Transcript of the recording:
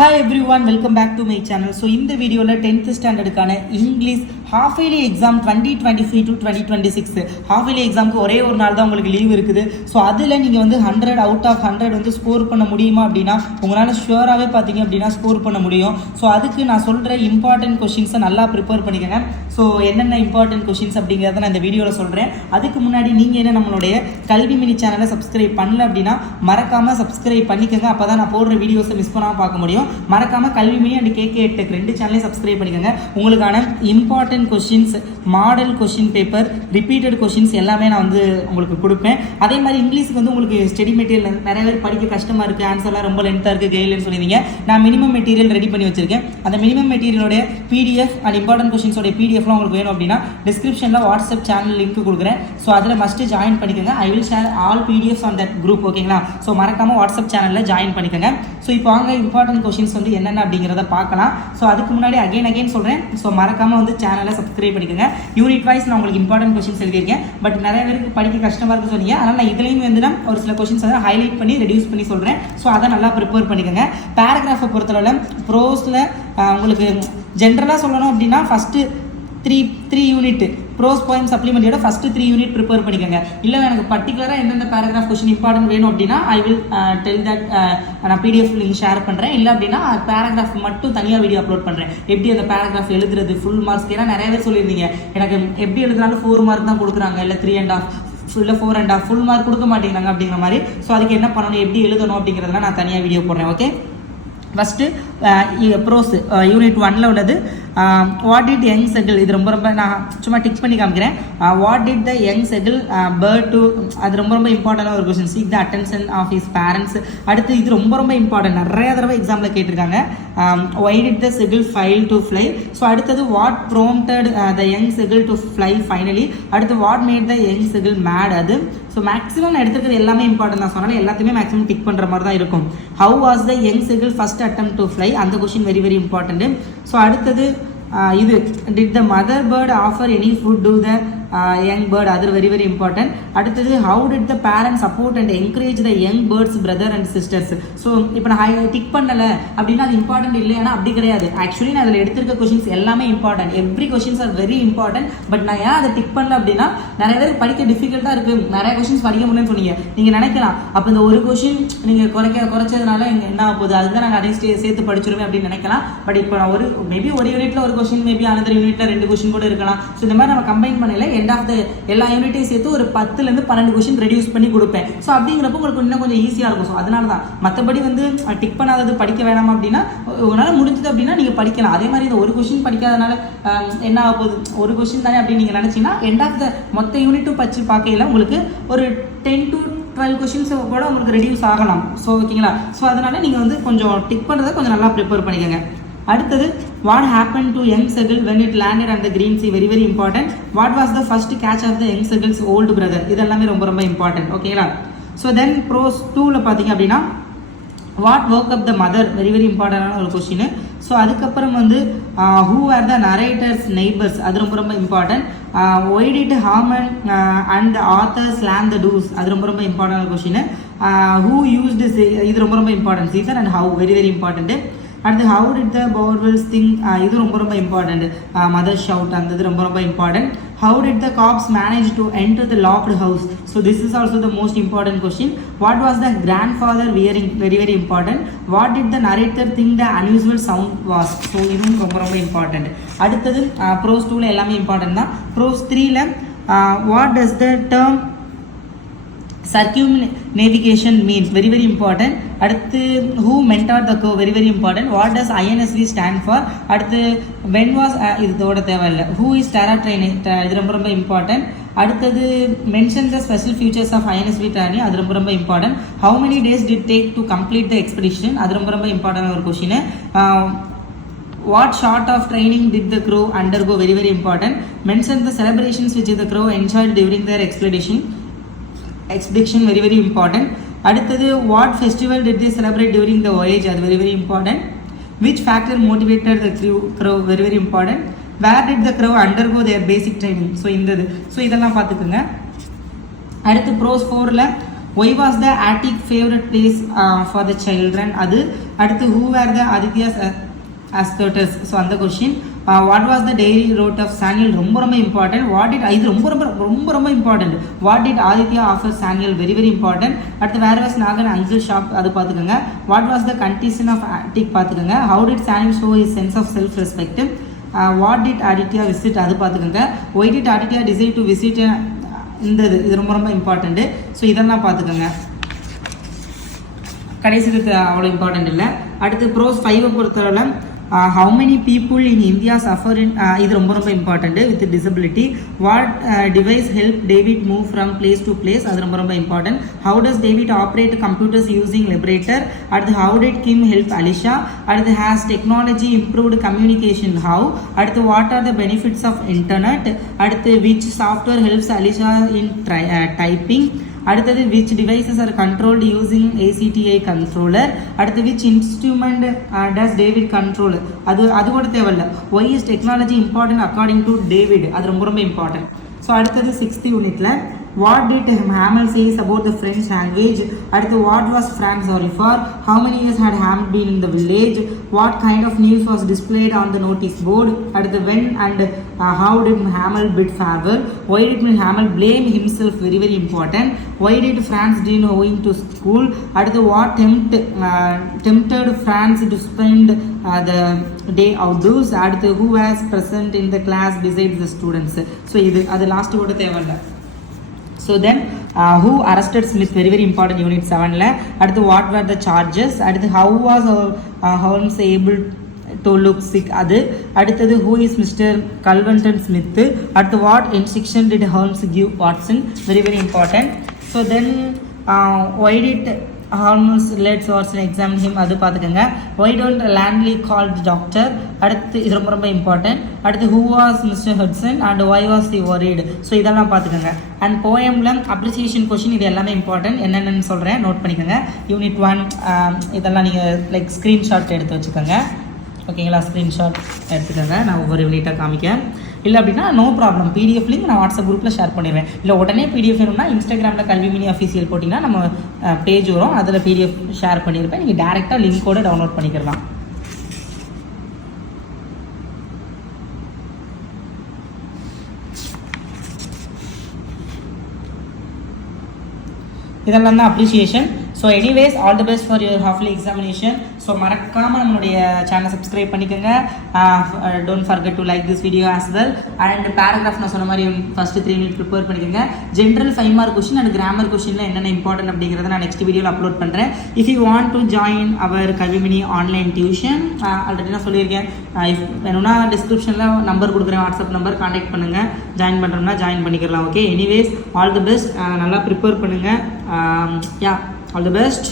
Hi everyone, welcome back to my channel. So இந்த வீடியோல 10th ஸ்டாண்டர்டுக்கான English half yearly exam 2023 to 2026 half yearly examக்கு ஒரே ஒரு நாள் தான் உங்களுக்கு லீவ் இருக்குது. ஸோ அதில் நீங்கள் வந்து 100 out of 100 வந்து ஸ்கோர் பண்ண முடியுமா அப்படின்னா உங்களால் ஷுவராகவே பார்த்தீங்க அப்படின்னா ஸ்கோர் பண்ண முடியும். ஸோ அதுக்கு நான் சொல்கிற இம்பார்ட்டன்ட் கொஷின்ஸை நல்லா ப்ரிப்பேர் பண்ணிக்கோங்க. ஸோ என்னென்ன இம்பார்ட்டன்ட் கொஷின்ஸ் அப்படிங்கிறத நான் இந்த வீடியோவில் சொல்கிறேன். அதுக்கு முன்னாடி நீங்கள் என்ன நம்மளுடைய கல்வி மினி சேனலை சப்ஸ்கிரைப் பண்ணல அப்படின்னா மறக்காமல் சப்ஸ்கிரைப் பண்ணிக்கோங்க. அப்போ தான் நான் போடுற வீடியோஸை மிஸ் பண்ணாமல் பார்க்க முடியும். மறக்காமல் கல்வி மினி அண்ட் கேகே டெக் ரெண்டு சேனலையும் சப்ஸ்கிரைப் பண்ணிக்கோங்க. உங்களுக்கான important questions, model question paper, repeated questions எல்லாமே நான் வந்து உங்களுக்கு கொடுப்பேன். அதே மாதிரி இங்கிலீஷுக்கு வந்து உங்களுக்கு ஸ்டடி மெட்டீரியல் நிறைய பேர் படிக்க கஷ்டமாக இருக்குது, ஆன்சர்லாம் ரொம்ப லென்த்தாக இருக்குது, கைட்லைன்னு சொல்லியிருந்தீங்க. நான் மினிமம் மெட்டீரியல் ரெடி பண்ணி வச்சிருக்கேன். அந்த மினிமம் மெட்டீரியலோட பிடிஎஃப் அண்ட் இம்பார்ட்டன்ட் கொஷின்ஸோட பிடிஎஃப்லாம் உங்களுக்கு வேணும் அப்படின்னா டிஸ்கிரிப்ஷனில் வாட்ஸ்அப் சேனல் லிங்க் கொடுக்குறேன். ஸோ அதில் மஸ்ட்டு ஜாயின் பண்ணிக்கோங்க. I will share all PDFs on that group. ஓகேங்களா? ஸோ மறக்காமல் வாட்ஸ்அப் சேனலில் ஜாயின் பண்ணிக்கோங்க. ஸோ இப்போ வாங்க இம்பார்ட்டன்ட் கொஷின்ஸ் வந்து என்னென்ன அப்படிங்கிறத பார்க்கலாம். ஸோ அதுக்கு முன்னாடி அகைன் சொல்கிறேன். ஸோ மறக்காமல் வந்து சேனலை சப்ஸ்கிரைப் பண்ணிக்கோங்க. யூனிட் வைஸ் நான் உங்களுக்கு இம்பார்ட்டன்ட் கொஷின்ஸ் எழுதியிருக்கேன். பட் நிறைய பேருக்கு படிக்க கஷ்டமாக இருக்குன்னு சொன்னீங்க. அதனால் நான் இதுலேயும் வந்து நான் ஒரு சில கொஷின்ஸ் வந்து ஹைலைட் பண்ணி ரெடியூஸ் பண்ணி சொல்கிறேன். ஸோ அதை நல்லா ப்ரிப்பேர் பண்ணிக்கோங்க. பேராகிராஃபை பொறுத்தளவில் ப்ரோஸில் உங்களுக்கு ஜென்ரலாக சொல்லணும் அப்படின்னா first three unit prose poem சப்ளிமெண்ட்டோட ஃபஸ்ட்டு 3 யூனிட் ப்ரிப்பேர் பண்ணிக்கோங்க. இல்லை எனக்கு பர்டிகுலராக எந்தெந்த பேராகிராஃப் கொஷின் இம்பார்ட்டன்ட் வேணும் அப்படின்னா ஐ வில் டெல் தட் நான் பிடிஎஃப் லிங்க் ஷேர் பண்ணுறேன். இல்லை அப்படின்னா பேராகிராஃப் மட்டும் தனியாக வீடியோ அப்லோட் பண்ணுறேன். எப்படி அந்த பேராகிராஃப் எழுதுறது ஃபுல் மார்க்ஸ், ஏன்னா நிறைய பேர் சொல்லியிருந்தீங்க எனக்கு எப்படி எழுதுனாலும் 4 மார்க் தான் கொடுக்குறாங்க, இல்லை 3.5 இல்லை 4.5 ஃபுல் மார்க் கொடுக்க மாட்டேங்கிறாங்க அப்படிங்கிற மாதிரி. ஸோ அதுக்கு என்ன பண்ணணும், எப்படி எழுதணும் அப்படிங்கிறதுலாம் நான் தனியாக வீடியோ போடுறேன். ஓகே, ஃபஸ்ட்டு ப்ரோஸ் யூனிட் 1ல் உள்ளது வாட் டிட் யங் செகில். இது ரொம்ப நான் சும்மா டிக் பண்ணி காமிக்கிறேன். What did the young seagull bird do, அது ரொம்ப இம்பார்ட்டண்டான ஒரு question. Seek the attention of his parents. அடுத்து இது ரொம்ப இம்பார்ட்டன்ட், நிறைய தடவை எக்ஸாமில் கேட்டிருக்காங்க. Why did the seagull fail to fly. So அடுத்தது what prompted the young seagull to fly finally. அடுத்து what made the young seagull mad. அது ஸோ மேக்ஸிமம் நான் எடுத்துக்கிறது எல்லாமே இம்பார்ட்டன் தான் சொன்னாலும் எல்லாத்தையுமே மேக்ஸிமம் டிக் பண்ணுற மாதிரி தான் இருக்கும். How was the young seagull first attempt to fly, அந்த கொஸ்டின் வெரி இம்பார்ட்டன்ட். ஸோ அடுத்தது இது did the mother bird offer any food to the young bird, அது வெரி இம்பார்ட்டன்ட். அடுத்தது how did the parents support and encourage the young birds brother and sisters. So இப்போ நான் tick பண்ணலை அப்படின்னா அது important இல்லை, ஏன்னா அப்படி கிடையாது. ஆக்சுவலி நான் அதில் எடுத்திருக்க கொஷின்ஸ் எல்லாமே important, every questions are very important. But நான் ஏன் அதை டிக் பண்ணல அப்படின்னா நிறைய பேர் படிக்க டிஃபிகல்ட்டாக இருக்குது, நிறைய கொஷின்ஸ் படிக்க முடியும்னு சொன்னீங்க. நீங்கள் நினைக்கலாம் அப்போ இந்த ஒரு கொஷின் நீங்கள் குறைச்சதுனால என்ன ஆகுது, அதுதான் நாங்கள் அதையும் சேர்த்து படிச்சிருவேன் அப்படின்னு நினைக்கலாம். பட் இப்போ நான் மேபி ஒரு யூனிட்ல ஒரு கொஷின், மேபி அனதர் யூனிட்ல 2 கொஷின் கூட இருக்கலாம். ஸோ இந்த மாதிரி நம்ம கம்பைன் பண்ணல எண்ட் ஆஃப் த எல்லா யூனிட்டையும் சேர்த்து ஒரு 10லேருந்து 12 கொஷின் ரெடியூஸ் பண்ணி கொடுப்பேன். ஸோ அப்படிங்கிறப்ப உங்களுக்கு இன்னும் கொஞ்சம் ஈஸியாக இருக்கும். ஸோ அதனால தான், மற்றபடி வந்து டிக் பண்ணாதது படிக்க வேணாமா அப்படின்னா உங்களால் முடிஞ்சது அப்படின்னா நீங்கள் படிக்கலாம். அதே மாதிரி இந்த ஒரு கொஷின் படிக்காதனால என்ன ஆக போகுது, ஒரு கொஷின் தானே அப்படின்னு நீங்கள் நினச்சிங்கன்னா எண்ட் ஆஃப் த மொத்த யூனிட்டும் பச்சு பார்க்கையில் உங்களுக்கு ஒரு 10 to 12 கொஷின்ஸ் கூட உங்களுக்கு ரெடியூஸ் ஆகலாம். ஸோ ஓகேங்களா? ஸோ அதனால நீங்கள் வந்து கொஞ்சம் டிக் பண்ணுறதை கொஞ்சம் நல்லா ப்ரிப்பேர் பண்ணிக்கோங்க. அடுத்தது what happened to young seagull when it landed on the green sea, very important. what was the first catch of the young seagull's old brother, இதெல்லாமே ரொம்ப இம்பார்ட்டன்ட். ஓகேங்களா? ஸோ தென் ப்ரோஸ் 2ல பார்த்தீங்க அப்படின்னா what woke up the mother, very இம்பார்ட்டண்டான ஒரு question. So அதுக்கப்புறம் வந்து who were the narrator's neighbors, அது ரொம்ப important. why did Haman and the author slam the doors, அது ரொம்ப இம்பார்ட்டன்ட் கொஸ்டின். who used இது ரொம்ப important. Caesar and how, very important. அடுத்து how did the Bovrils think, இது ரொம்ப இம்பார்ட்டன்ட். mother shout, அந்த இது ரொம்ப important. how did the cops manage to enter the locked house, so this is also the most important question. what was the grandfather wearing, very important. what did the narrator think the unusual sound was, so இதுவும் ரொம்ப important. அடுத்தது pros 2ல எல்லாமே important தான். Prose 3ல what does the term circumnavigation means, very important. அடுத்து who mentored the crew, very important. what does INSV stand for. அடுத்து when was, இதோட தேவையில்லை. who is Tara training, இது ரொம்ப important. அடுத்தது mention the special features of INSV training, அது ரொம்ப important. how many days did take to complete the expedition, அது ரொம்ப important ஒரு question. what sort of training did the crew undergo, very important. mention the celebrations which the crew enjoyed during their expedition, very important. அடுத்தது what festival did they celebrate during the voyage, அது very important. which factor motivated the crew, very important. where did the crew undergo their basic training, so இந்தது. So இதெல்லாம் பார்த்துக்குங்க. அடுத்து prose 4ல why was the attic favorite place for the children, அது அடுத்து who were the Aditya's assertors? So அந்த question. What was the daily route of Sanyal? ரொம்ப important. What did இது ரொம்ப important. What did Aditya offer Sanyal? Very important. அடுத்து where was Nagan uncle shop? அது பார்த்துக்கோங்க. What was the condition of attic? பார்த்துக்கோங்க. How did Sanyal show his sense of self respect? What did Aditya visit? அது பார்த்துக்கோங்க. Why did Aditya decide to visit? இது ரொம்ப important. So இதெல்லாம் பார்த்துக்கோங்க. கடைசிக்கு அவ்வளோ இம்பார்ட்டன்ட் இல்லை. அடுத்து ப்ரோஸ் 5 பொறுத்தவரை how many people in India suffer in இது ரொம்ப important with disability. What device help David move from place to place? அது ரொம்ப important. How does David operate computers using Liberator? அடுத்து how did Kim help Alisha? அடுத்து has technology improved communication? How? அடுத்து what are the benefits of internet? அடுத்து which software helps Alisha in typing? அடுத்தது which devices are controlled using ACTI controller? அடுத்து which instrument does David control? அது கூட தேவையில்லை. Why is technology important according to David? அது ரொம்ப important. So அடுத்தது 6th யூனிட்ல what did Hamel says about the French language? அடுத்து what was France sorry for? How many years had Hamel been in the village? What kind of news was displayed on the notice board? அடுத்து when and how did Hamel bid farewell? Why did Hamel blame himself? Very important. Why did France didn't going to school? அடுத்து what tempted France to spend the day outdoors? அடுத்து who was present in the class besides the students? So அது last கூட தேவையில்லை. So then who arrested Smith? Very important unit 7ல. அடுத்து what were the charges? அடுத்து how was Holmes able to look sick? அது அடுத்தது who is Mr. Culverton Smith? அடுத்து what instruction did Holmes give Watson? Very important. So then why did Holmes let Watson examine him? அது பார்த்துக்கோங்க. Why don't Landley call the doctor? அடுத்து இது ரொம்ப important. அடுத்து who was Mr. Hudson and why was he worried? So இதெல்லாம் பார்த்துக்கோங்க. And போயமில் appreciation question இது எல்லாமே இம்பார்ட்டன்ட். என்னென்னு சொல்கிறேன், நோட் பண்ணிக்கோங்க. யூனிட் 1 இதெல்லாம் நீங்கள் லைக் ஸ்க்ரீன்ஷாட் எடுத்து வச்சுக்கோங்க. ஓகேங்களா, ஸ்க்ரீன்ஷாட் எடுத்துக்கோங்க. நான் ஒவ்வொரு யூனிட்டாக காமிக்கேன். இல்லை அப்படின்னா நோ ப்ராப்ளம், பிடிஎஃப் லிங்க் நான் வாட்ஸ்அப் குரூப்பில் ஷேர் பண்ணிடுவேன். இல்லை உடனே பிடிஎஃப் வேணும்னா இன்ஸ்டாகிராமில் கல்விமணி அஃபீஷியல் போட்டிங்கன்னா நம்ம பேஜ் வரும், அதில் பிடிஎஃப் ஷேர் பண்ணியிருப்பேன். நீங்கள் டேரெக்டாக லிங்க்கோடு டவுன்லோட் பண்ணிக்கலாம். இதெல்லாம் தான் appreciation. So anyways all the best for your half yearly examination. So மறக்காமல் நம்மளுடைய சேனலை சப்ஸ்கிரைப் பண்ணிக்கோங்க. Don't forget to like this video as well. And paragraph நான் சொன்ன மாதிரி ஃபஸ்ட்டு 3 மினிட் ப்ரிப்பேர் பண்ணிக்கோங்க. General 5 mark question and grammar கொஷினில் என்னென்ன இம்பார்ட்டன்ட் அப்படிங்கிறத நான் நெக்ஸ்ட் வீடியோவில் அப்லோட் பண்ணுறேன். If you want to join our Kalvimani online tuition, already நான் சொல்லியிருக்கேன். இஃப் வேணும்னா டிஸ்கிரிப்ஷனில் நம்பர் கொடுக்குறேன், வாட்ஸ்அப் நம்பர் கான்டாக்ட் பண்ணுங்கள். ஜாயின் பண்ணுறோம்னா ஜாயின் பண்ணிக்கலாம். Okay, anyways all the best. நல்லா ப்ரிப்பேர் பண்ணுங்கள். யா, all the best.